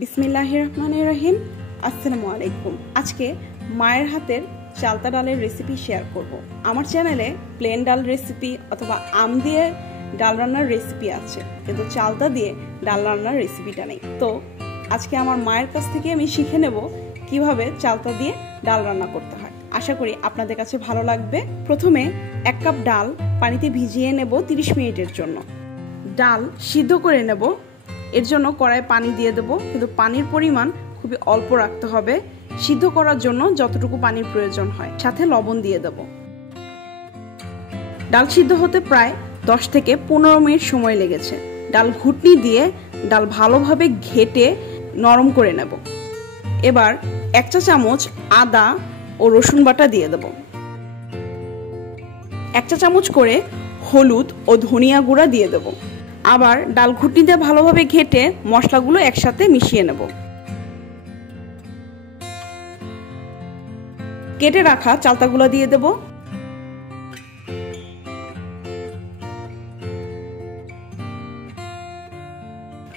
বিসমিল্লাহির রহমানির রহিম। আসসালামু আলাইকুম। আজকে মায়ের হাতের চালতা ডালের রেসিপি শেয়ার করব। আমার চ্যানেলে প্লেন ডাল রেসিপি অথবা আম দিয়ে ডাল রান্নার রেসিপি আছে, কিন্তু চালতা দিয়ে ডাল রান্নার রেসিপিটা নেই। তো আজকে আমার মায়ের কাছ থেকে আমি শিখে নেব কিভাবে চালতা দিয়ে ডাল রান্না করতে হয়। আশা করি আপনাদের কাছে ভালো লাগবে। প্রথমে 1 কাপ ডাল পানিতে ভিজিয়ে নেব 30 মিনিটের জন্য। ডাল সিদ্ধ করে নেব, এর জন্য কড়াইয়ে পানি দিয়ে দেব, কিন্তু পানির পরিমাণ খুবই অল্প রাখতে হবে। সিদ্ধ করার জন্য যতটুকু পানির প্রয়োজন হয়, সাথে লবণ দিয়ে দেব। ডাল সিদ্ধ হতে প্রায় 10 থেকে 15 মিনিট সময় লেগেছে। ডাল ঘুটনি দিয়ে ডাল ভালোভাবে ঘেটে নরম করে নেব। এবার 1 চা চামচ আদা ও রসুন বাটা দিয়ে দেব। 1 চা চামচ করে হলুদ ও ধনিয়া গুঁড়া দিয়ে দেব। আবার ডাল ঘুটনিতে ভালোভাবে ঘেটে মশলাগুলো একসাথে মিশিয়ে নেব। কেটে রাখা চালতাগুলো দিয়ে দেব।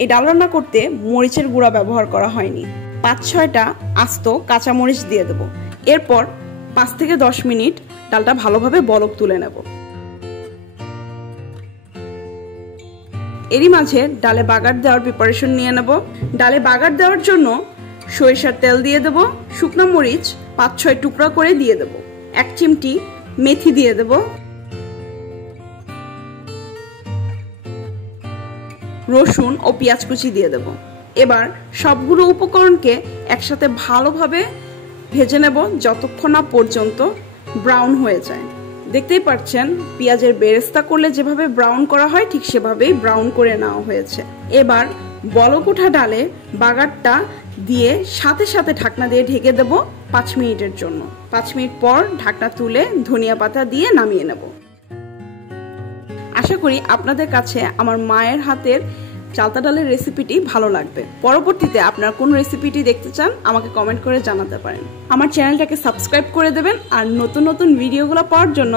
এই ডাল রান্না করতে মরিচের গুঁড়া ব্যবহার করা হয়নি। 5-6টা আস্ত কাঁচা মরিচ দিয়ে দেব। এরপর 5 থেকে 10 মিনিট ডালটা ভালোভাবে বলক তুলে নেব। এরই মাঝে ডালে বাগার দেওয়ার প্রিপারেশন নিয়ে নেব। ডালে বাগার দেওয়ার জন্য সরিষার তেল দিয়ে দেব, শুকনো মরিচ 5-6 টুকরা করে দিয়ে দেব, 1 চিমটি মেথি দিয়ে দেব, রসুন ও পেঁয়াজ কুচি দিয়ে দেব। এবার সবগুলো উপকরণকে একসাথে ভালোভাবে ভেজে নেব যতক্ষণ না পর্যন্ত ব্রাউন হয়ে যায়। দেখতেই পাচ্ছেন পেঁয়াজের বেরেস্তা করলে যেভাবে ব্রাউন করা হয় ঠিক সেভাবেই ব্রাউন করে নেওয়া হয়েছে। এবার বলক ওঠা ডালে বাগারটা দিয়ে সাথে সাথে ঢাকনা দিয়ে ঢেকে দেব 5 মিনিটের জন্য। 5 মিনিট পর ঢাকনা তুলে ধনিয়া পাতা দিয়ে নামিয়ে নেব। আশা করি আপনাদের কাছে আমার মায়ের হাতের চালতা ডালের রেসিপিটি ভালো লাগবে। পরবর্তীতে আপনারা কোন রেসিপিটি দেখতে চান আমাকে কমেন্ট করে জানাতে পারেন। আমার চ্যানেলটাকে সাবস্ক্রাইব করে দেবেন আর নতুন নতুন ভিডিওগুলো পাওয়ার জন্য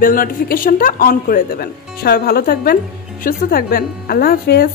বেল নোটিফিকেশনটা অন করে দেবেন। সবাই ভালো থাকবেন, সুস্থ থাকবেন। আল্লাহ হাফেজ।